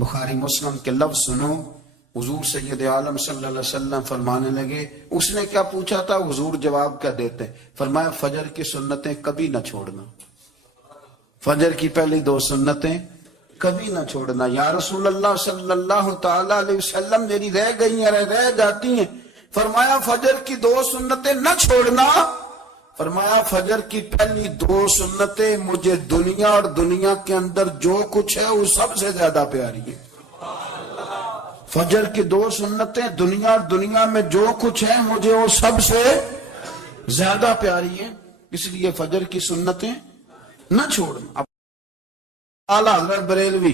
بخاری مسلم کے لفظ سنو، حضور سید عالم صلی اللہ علیہ وسلم فرمانے لگے، اس نے کیا پوچھا تھا، حضور جواب کیا دیتے، فرمایا فجر کی سنتیں کبھی نہ چھوڑنا، فجر کی پہلی 2 سنتیں کبھی نہ چھوڑنا۔ یا رسول اللہ صلی اللہ تعالی علیہ وسلم میری رہ گئی ہیں، رہ جاتی ہیں۔ فرمایا فجر کی 2 سنتیں نہ چھوڑنا، فرمایا فجر کی پہلی 2 سنتیں مجھے دنیا اور دنیا کے اندر جو کچھ ہے وہ سب سے زیادہ پیاری ہے۔ فجر کی 2 سنتیں دنیا اور دنیا میں جو کچھ ہے مجھے وہ سب سے زیادہ پیاری ہے، اس لیے فجر کی سنتیں نہ چھوڑنا۔ اعلیٰ حضرت بریلوی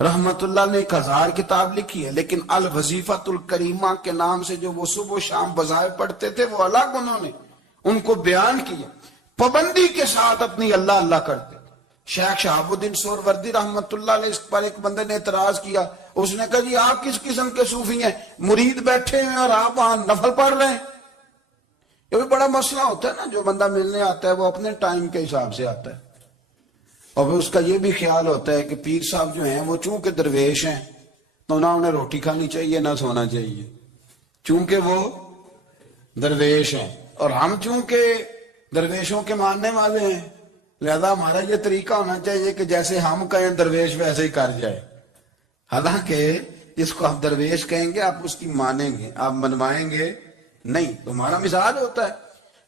رحمت اللہ نے 1000 کتاب لکھی ہے، لیکن الوظیفۃ الکریمہ کے نام سے جو وہ صبح و شام وظائف پڑھتے تھے وہ الگ انہوں نے ان کو بیان کیا، پابندی کے ساتھ اپنی اللہ اللہ کرتے۔ شیخ شہاب الدین سہروردی رحمت اللہ علیہ پر ایک بندے نے اعتراض کیا، اس نے کہا جی آپ کس قسم کے صوفی ہیں، مرید بیٹھے ہیں اور آپ وہاں نفل پڑھ رہے ہیں۔ یہ بھی بڑا مسئلہ ہوتا ہے نا، جو بندہ ملنے آتا ہے وہ اپنے ٹائم کے حساب سے آتا ہے، اور پھر اس کا یہ بھی خیال ہوتا ہے کہ پیر صاحب جو ہیں وہ چونکہ درویش ہیں تو نہ انہیں روٹی کھانی چاہیے نہ سونا چاہیے، چونکہ وہ درویش ہیں، اور ہم چونکہ درویشوں کے ماننے والے ہیں لہذا ہمارا یہ طریقہ ہونا چاہیے کہ جیسے ہم کہیں درویش ویسے ہی کر جائے۔ حالانکہ جس کو آپ درویش کہیں گے آپ اس کی مانیں گے، آپ منوائیں گے نہیں، تمہارا مزاج ہوتا ہے۔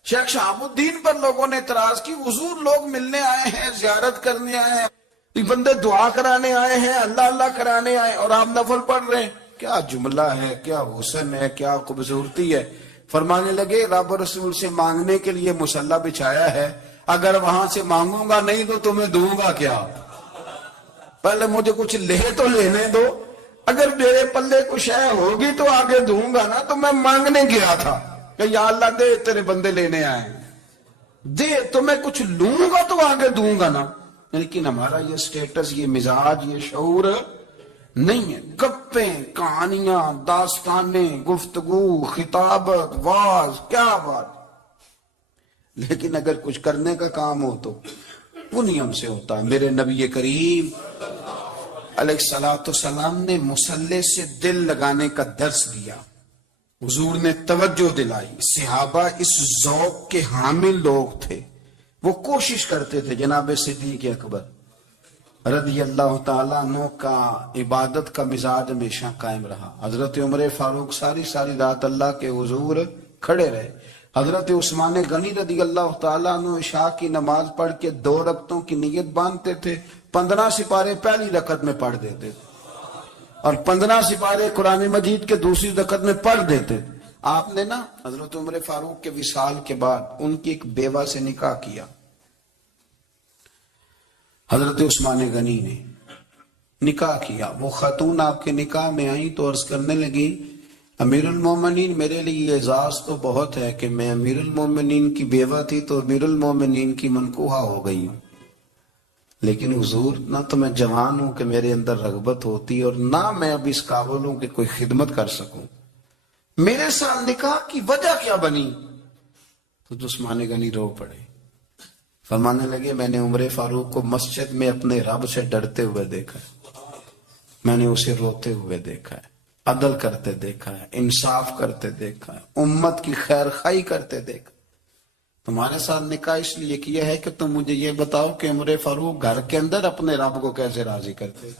شیخ شہاب الدین پر لوگوں نے اعتراض کی، حضور لوگ ملنے آئے ہیں، زیارت کرنے آئے ہیں، بندے دعا کرانے آئے ہیں، اللہ اللہ کرانے آئے اور آپ نفل پڑھ رہے ہیں، کیا جملہ ہے، کیا حسن ہے، کیا خوبصورتی ہے۔ فرمانے لگے رب رسول سے مانگنے کے لیے مصلی بچھایا ہے، اگر وہاں سے مانگوں گا نہیں تو تمہیں دوں گا کیا، پہلے مجھے کچھ لے تو لینے دو، اگر میرے پلے کچھ ہے ہوگی تو آگے دوں گا نا، تو میں مانگنے گیا تھا کہ یا اللہ دے تیرے بندے لینے آئے دے، تو میں کچھ لوں گا تو آگے دوں گا نا۔ لیکن ہمارا یہ سٹیٹس، یہ مزاج، یہ شعور نہیں ہے، گپیں، کہانیاں، داستانیں، گفتگو، خطابت، واز، کیا بات۔ لیکن اگر کچھ کرنے کا کام ہو تو انہی ہم سے ہوتا ہے۔ میرے نبی کریم علیہ السلام نے مصلی سے دل لگانے کا درس دیا، حضور نے توجہ دلائی، صحابہ اس ذوق کے حامل لوگ تھے، وہ کوشش کرتے تھے۔ جناب صدیق اکبر رضی اللہ تعالیٰ عنہ کا عبادت کا مزاج ہمیشہ قائم رہا۔ حضرت عمر فاروق ساری رات اللہ کے حضور کھڑے رہے۔ حضرت عثمان غنی رضی اللہ تعالیٰ عنہ عشاء کی نماز پڑھ کے 2 رکعتوں کی نیت باندھتے تھے، 15 سپارے پہلی رکعت میں پڑھ دیتے تھے اور 15 سپارے قرآن مجید کے دوسری رکعت میں پڑھ دیتے تھے۔ آپ نے نا حضرت عمر فاروق کے وصال کے بعد ان کی ایک بیوہ سے نکاح کیا، حضرت عثمان غنی نے نکاح کیا۔ وہ خاتون آپ کے نکاح میں آئیں تو عرض کرنے لگی امیر المومنین میرے لیے اعزاز تو بہت ہے کہ میں امیر المومنین کی بیوہ تھی تو امیر المومنین کی منکوحہ ہو گئی ہوں، لیکن حضور نہ تو میں جوان ہوں کہ میرے اندر رغبت ہوتی اور نہ میں اب اس قابل ہوں کہ کوئی خدمت کر سکوں، میرے ساتھ نکاح کی وجہ کیا بنی؟ تو عثمان غنی رو پڑے، فرمانے لگے میں نے عمر فاروق کو مسجد میں اپنے رب سے ڈرتے ہوئے دیکھا ہے، میں نے اسے روتے ہوئے دیکھا ہے، عدل کرتے دیکھا ہے، انصاف کرتے دیکھا ہے، امت کی خیر خواہی کرتے دیکھا۔ تمہارے ساتھ نکاح اس لیے کیا ہے کہ تم مجھے یہ بتاؤ کہ عمر فاروق گھر کے اندر اپنے رب کو کیسے راضی کرتے،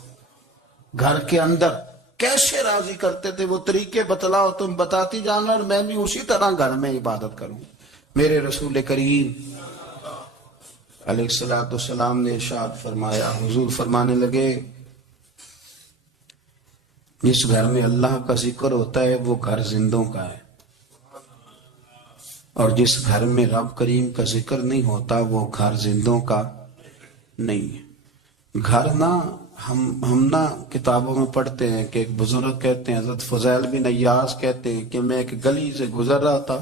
گھر کے اندر کیسے راضی کرتے تھے، وہ طریقے بتلاؤ، تم بتاتی جانا اور میں بھی اسی طرح گھر میں عبادت کروں۔ میرے رسول کریم علیہ السلام نے ارشاد فرمایا، حضور فرمانے لگے جس گھر میں اللہ کا ذکر ہوتا ہے وہ گھر زندوں کا ہے، اور جس گھر میں رب کریم کا ذکر نہیں ہوتا وہ گھر زندوں کا نہیں ہے۔ گھر نہ ہم نہ کتابوں میں پڑھتے ہیں کہ ایک بزرگ کہتے ہیں، حضرت فضیل بن عیاض کہتے ہیں کہ میں ایک گلی سے گزر رہا تھا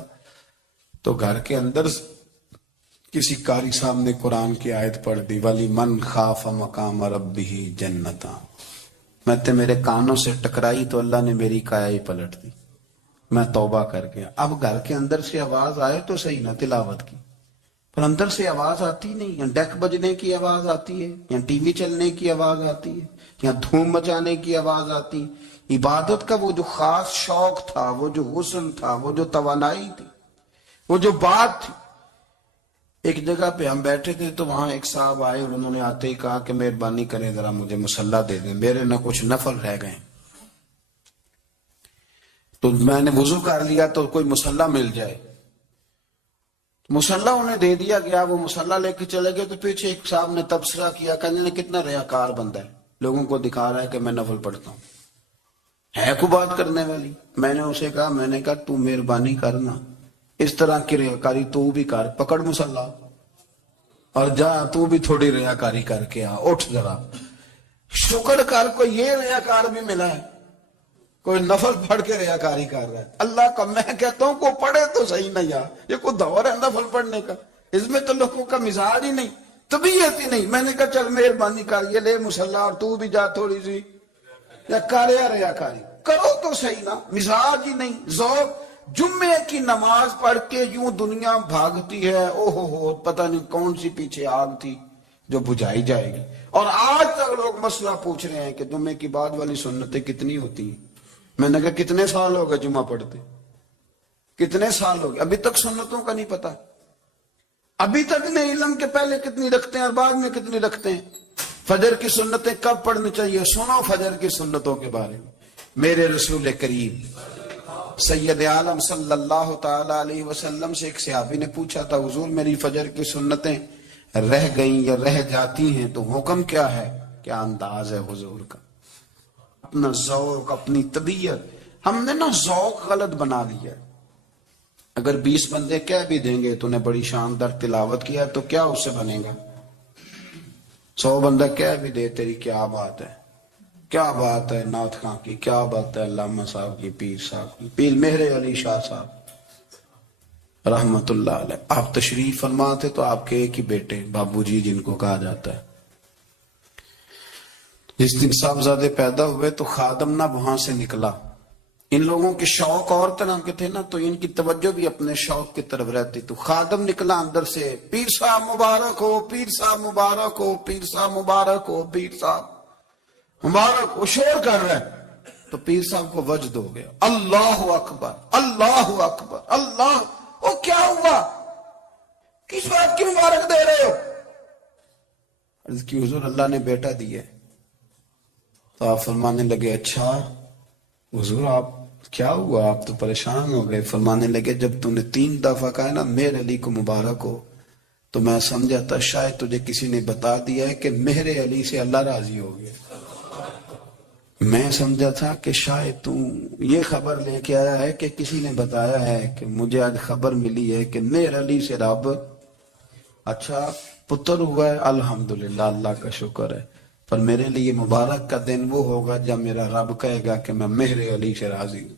تو گھر کے اندر کسی قاری صاحب نے قرآن کی آیت پڑھ دی، وَلِمَنْ خَافَ مَقَامَ رَبِّهِ جَنَّتَانِ، میں تے میرے کانوں سے ٹکرائی تو اللہ نے میری کایا ہی پلٹ دی، میں توبہ کر گیا۔ اب گھر کے اندر سے آواز آئے تو صحیح نہ تلاوت کی، پر اندر سے آواز آتی نہیں، یا ڈیک بجنے کی آواز آتی ہے، یا ٹی وی چلنے کی آواز آتی ہے، یا دھوم مچانے کی آواز آتی. عبادت کا وہ جو خاص شوق تھا، وہ جو حسن تھا، وہ جو توانائی تھی، وہ جو بات تھی. ایک جگہ پہ ہم بیٹھے تھے تو وہاں ایک صاحب آئے اور انہوں نے آتے ہی کہا کہ مہربانی کریں ذرا مجھے مصلی دے دیں، میرے نہ کچھ نفل رہ گئے. تو میں نے وضو کر لیا تو کوئی مصلی مل جائے. مصلی انہیں دے دیا گیا، وہ مصلی لے کے چلے گئے. تو پیچھے ایک صاحب نے تبصرہ کیا، کہنے کتنا ریاکار بندہ ہے، لوگوں کو دکھا رہا ہے کہ میں نفل پڑھتا ہوں. ہے کو بات کرنے والی. میں نے اسے کہا، میں نے کہا تو مہربانی کرنا اس طرح کی ریاکاری تو بھی کر، پکڑ مصلی اور جا تو بھی تھوڑی ریاکاری کر کے آ، اٹھ ذرا شکر کر. کوئی یہ ریاکار بھی ملا ہے، کوئی نفل پڑھ کے ریاکاری کر رہا ہے. اللہ کا میں کہتا ہوں کو پڑھے تو صحیح نہیں یار، یہ کوئی دور ہے نفل پڑھنے کا؟ اس میں تو لوگوں کا مزاج ہی نہیں، طبیعت ہی نہیں. میں نے کہا چل مہربانی کر، یہ لے مصلی اور تو بھی جا تھوڑی سی یا کر یا ریاکاری کرو تو صحیح نا. مزاج ہی نہیں، ذوق. جمعے کی نماز پڑھ کے یوں دنیا بھاگتی ہے، او ہو پتہ نہیں کون سی پیچھے آگ تھی جو بجھائی جائے گی. اور آج تک لوگ مسئلہ پوچھ رہے ہیں کہ جمعے کی بعد والی سنتیں کتنی ہوتی ہیں. میں نے کہا کتنے سال ہو گئے جمعہ پڑھتے، کتنے سال ہو گئے، ابھی تک سنتوں کا نہیں پتا. ابھی تک نہیں علم کے پہلے کتنی رکھتے ہیں اور بعد میں کتنی رکھتے ہیں. فجر کی سنتیں کب پڑھنی چاہیے؟ سنو فجر کی سنتوں کے بارے میں. میرے رسول کریم سید عالم صلی اللہ تعالی علیہ وسلم سے ایک صحابی نے پوچھا تھا، حضور میری فجر کی سنتیں رہ گئیں یا رہ جاتی ہیں تو حکم کیا ہے؟ کیا انداز ہے حضور کا، اپنا ذوق، اپنی طبیعت. ہم نے نا ذوق غلط بنا لیا. اگر 20 بندے کہہ بھی دیں گے تو نے بڑی شاندار تلاوت کیا تو کیا اس سے بنے گا؟ 100 بندہ کہہ بھی دے تیری کیا بات ہے، کیا بات ہے نعت خاں کی، کیا بات ہے علامہ صاحب کی، پیر صاحب کی، پیر مہر علی شاہ صاحب رحمت اللہ علیہ. آپ تشریف فرما تھے تو آپ کے ایک ہی بیٹے بابو جی جن کو کہا جاتا ہے، جس دن صاحبزادے پیدا ہوئے تو خادم نہ وہاں سے نکلا. ان لوگوں کے شوق اور طرح کے تھے نا، تو ان کی توجہ بھی اپنے شوق کی طرف رہتی. تو خادم نکلا اندر سے، پیر صاحب مبارک ہو، پیر صاحب مبارک ہو، پیر صاحب مبارک ہو، پیر صاحب مبارک. وہ شور کر رہا ہے تو پیر صاحب کو وجد ہو گیا، اللہ اکبر اللہ اکبر اللہ. وہ کیا ہوا، کس بات کی مبارک دے رہے ہو؟ عرض کی حضور اللہ نے بیٹا دیا. تو آپ فرمانے لگے اچھا حضور آپ کیا ہوا، آپ تو پریشان ہو گئے. فرمانے لگے جب تو نے 3 دفعہ کہا نا مہر علی کو مبارک ہو تو میں سمجھا تھا شاید تجھے کسی نے بتا دیا ہے کہ مہر علی سے اللہ راضی ہو گیا. میں سمجھا تھا کہ شاید تو یہ خبر لے کے آیا ہے کہ کسی نے بتایا ہے کہ مجھے آج خبر ملی ہے کہ مہر علی سے رب اچھا پتر ہوا ہے، الحمدللہ اللہ کا شکر ہے. پر میرے لیے مبارک کا دن وہ ہوگا جب میرا رب کہے گا کہ میں مہر علی سے راضی ہوں.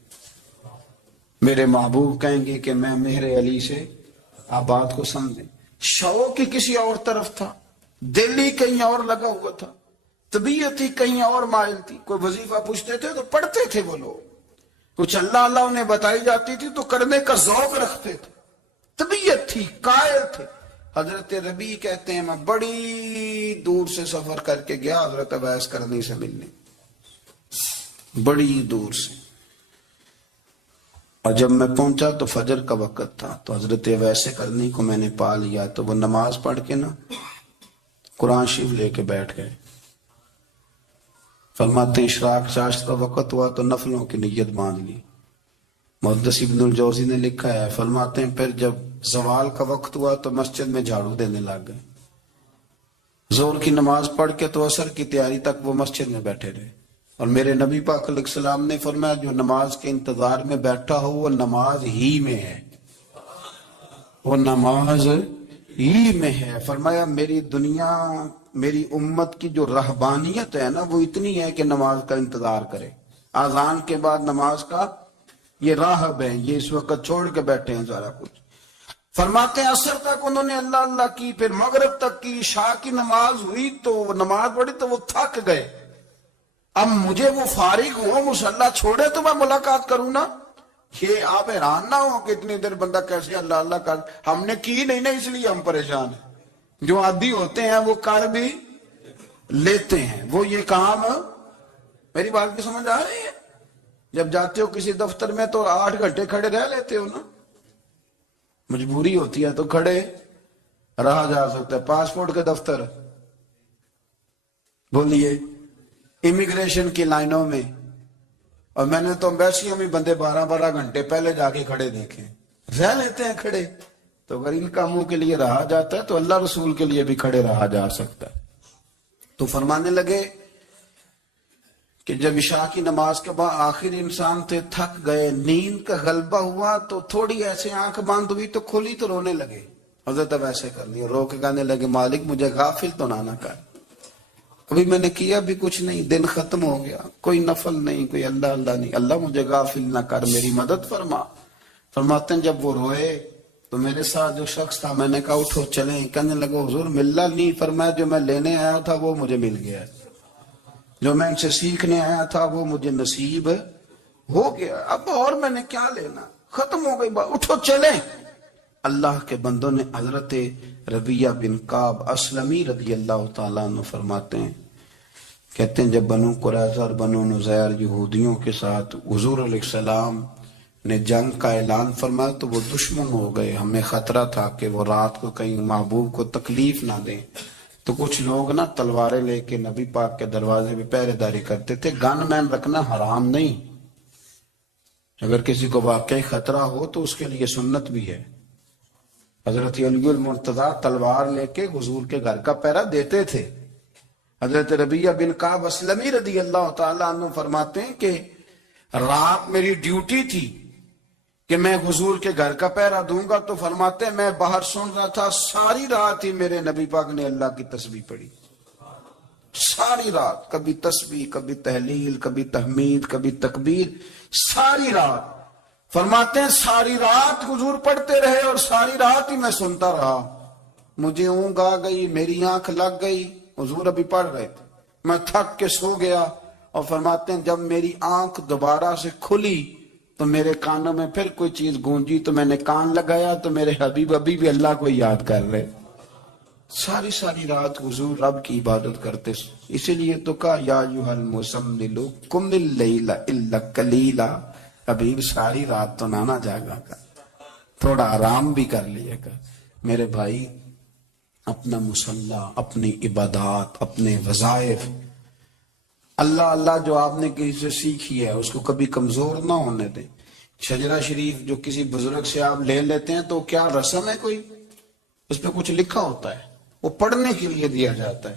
میرے محبوب کہیں گے کہ میں مہر علی سے. آپ بات کو سمجھیں. شوق ہی کسی اور طرف تھا، دل ہی کہیں اور لگا ہوا تھا، طبیعت ہی کہیں اور مائل تھی. کوئی وظیفہ پوچھتے تھے تو پڑھتے تھے وہ لوگ، کچھ اللہ اللہ انہیں بتائی جاتی تھی تو کرنے کا ذوق رکھتے تھے، طبیعت تھی، قائل تھے. حضرت ربیع کہتے ہیں میں بڑی دور سے سفر کر کے گیا حضرت اویس کرنی سے ملنے، بڑی دور سے. اور جب میں پہنچا تو فجر کا وقت تھا. تو حضرت اویس کرنی کو میں نے پا لیا. تو وہ نماز پڑھ کے نا قرآن شریف لے کے بیٹھ گئے. فرماتے ہیں اشراق چاشت کا وقت ہوا تو نفلوں کی نیت باندھ لی. محدث ابن الجوزی نے لکھا ہے، فرماتے ہیں پھر جب زوال کا وقت ہوا تو مسجد میں جھاڑو دینے لگ گئے. زور کی نماز پڑھ کے تو عصر کی تیاری تک وہ مسجد میں بیٹھے رہے. اور میرے نبی پاک علیہ السلام نے فرمایا جو نماز کے انتظار میں بیٹھا ہو وہ نماز ہی میں ہے، وہ نماز ہی میں ہے. فرمایا میری دنیا میری امت کی جو رہبانیت ہے نا وہ اتنی ہے کہ نماز کا انتظار کرے. اذان کے بعد نماز کا یہ راہب ہیں، یہ اس وقت چھوڑ کے بیٹھے ہیں سارا کچھ. فرماتے ہیں عصر تک انہوں نے اللہ اللہ کی، پھر مغرب تک کی، عشاء کی نماز ہوئی تو وہ نماز پڑھی تو وہ تھک گئے. اب مجھے وہ فارغ ہو مصلی چھوڑے تو میں ملاقات کروں نا. یہ آپ حیران نہ ہو کہ اتنی دیر بندہ کیسے اللہ اللہ کر. ہم نے کی نہیں نا اس لیے ہم پریشان ہیں. جو عادی ہوتے ہیں وہ کر بھی لیتے ہیں، وہ یہ کام میری بات کی سمجھ آ رہی ہے؟ جب جاتے ہو کسی دفتر میں تو 8 گھنٹے کھڑے رہ لیتے ہو نا، مجبوری ہوتی ہے تو کھڑے رہا جا سکتا ہے۔ پاسپورٹ کے دفتر بولیے، امیگریشن کی لائنوں میں، اور میں نے تو امبیسیوں میں بندے 12 گھنٹے پہلے جا کے کھڑے دیکھے، رہ لیتے ہیں کھڑے۔ تو اگر ان کاموں کے لیے رہا جاتا ہے تو اللہ رسول کے لیے بھی کھڑے رہا جا سکتا ہے۔ تو فرمانے لگے کہ جب عشاء کی نماز کے بعد آخر انسان تھے، تھک گئے، نیند کا غلبہ ہوا، تو تھوڑی ایسے آنکھ بند ہوئی تو کھلی تو رونے لگے۔ حضرت اب ایسے کر لیا، رو کے کہنے لگے مالک مجھے غافل تو نہ کر، ابھی میں نے کیا بھی کچھ نہیں، دن ختم ہو گیا، کوئی نفل نہیں، کوئی اللہ اللہ نہیں، اللہ مجھے غافل نہ کر، میری مدد فرما۔ فرماتے ہیں جب وہ روئے تو میرے ساتھ جو شخص تھا، میں نے کہا اٹھو چلیں، کہنے لگا حضور ملنا نہیں، فرمایا جو میں لینے آیا تھا وہ مجھے مل گیا، جو میں ان سے سیکھنے آیا تھا وہ مجھے نصیب ہو گیا، اب اور میں نے کیا لینا، ختم ہو گئی بات، اٹھو چلیں۔ اللہ کے بندوں نے حضرت ربیہ بن کعب اسلمی رضی اللہ تعالیٰ عنہ فرماتے ہیں، کہتے ہیں جب بنو قریظہ اور بنو نذیر یہودیوں کے ساتھ حضور علیہ السلام نے جنگ کا اعلان فرمایا تو وہ دشمن ہو گئے، ہمیں خطرہ تھا کہ وہ رات کو کہیں محبوب کو تکلیف نہ دیں، تو کچھ لوگ نا تلواریں لے کے نبی پاک کے دروازے پہ پہرے داری کرتے تھے۔ گن مین رکھنا حرام نہیں، اگر کسی کو واقعی خطرہ ہو تو اس کے لیے سنت بھی ہے۔ حضرت علی المرتضیٰ تلوار لے کے حضور کے گھر کا پہرا دیتے تھے۔ حضرت ربیہ بن کعب اسلمی رضی اللہ تعالیٰ عنہ فرماتے ہیں کہ رات میری ڈیوٹی تھی کہ میں حضور کے گھر کا پہرا دوں گا، تو فرماتے ہیں میں باہر سن رہا تھا، ساری رات ہی میرے نبی پاک نے اللہ کی تسبیح پڑھی، ساری رات، کبھی تسبیح، کبھی تحلیل، کبھی تحمید، کبھی تکبیر، ساری رات۔ فرماتے ہیں ساری رات حضور پڑھتے رہے اور ساری رات ہی میں سنتا رہا، مجھے اونگ آ گئی، میری آنکھ لگ گئی، حضور ابھی پڑھ رہے تھے، میں تھک کے سو گیا۔ اور فرماتے ہیں جب میری آنکھ دوبارہ سے کھلی تو میرے کانوں میں پھر کوئی چیز گونجی، تو میں نے کان لگایا تو میرے حبیب ابھی بھی اللہ کو یاد کر رہے۔ ساری رات حضور رب کی عبادت کرتے، اسی لیے تو کہا یا ایھا المزمل قم اللیل الا قلیلا، حبیب ساری رات تو نہ جاگا کر، تھوڑا آرام بھی کر لیا کر۔ میرے بھائی اپنا مصلی، اپنی عبادات، اپنے وظائف، اللہ اللہ جو آپ نے کسی سے سیکھی ہے اس کو کبھی کمزور نہ ہونے دیں۔ شجرہ شریف جو کسی بزرگ سے آپ لے لیتے ہیں تو کیا رسم ہے کوئی؟ اس پہ کچھ لکھا ہوتا ہے، وہ پڑھنے کے لیے دیا جاتا ہے،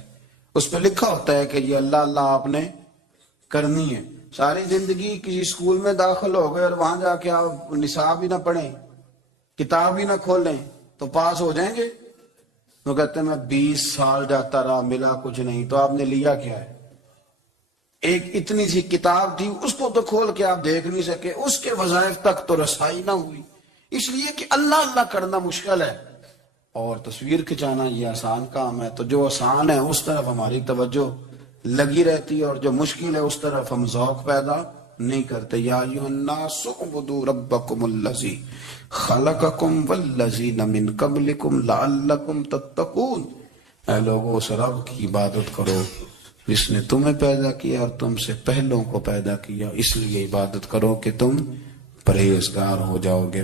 اس پہ لکھا ہوتا ہے کہ یہ اللہ اللہ آپ نے کرنی ہے۔ ساری زندگی کسی اسکول میں داخل ہو گئے اور وہاں جا کے آپ نصاب ہی نہ پڑھیں، کتاب ہی نہ کھولیں تو پاس ہو جائیں گے؟ وہ کہتے ہیں میں 20 سال جاتا رہا ملا کچھ نہیں، تو آپ نے لیا کیا ہے؟ ایک اتنی سی کتاب تھی، اس کو تو کھول کے آپ دیکھ نہیں سکے، اس کے وظائف تک تو رسائی نہ ہوئی، اس لیے کہ اللہ اللہ کرنا مشکل ہے اور تصویر کھچانا یہ آسان کام ہے۔ تو جو آسان ہے اس طرف ہماری توجہ لگی رہتی ہے اور جو مشکل ہے اس طرف ہم ذوق پیدا نہیں کرتے۔ یا ایھا الناس اعبدوا ربکم الذی خلقکم والذین من قبلکم لعلکم تتقون، اے لوگو اس رب کی عبادت کرو جس نے تمہیں پیدا کیا اور تم سے پہلوں کو پیدا کیا، اس لیے عبادت کرو کہ تم پرہیزگار ہو جاؤ گے۔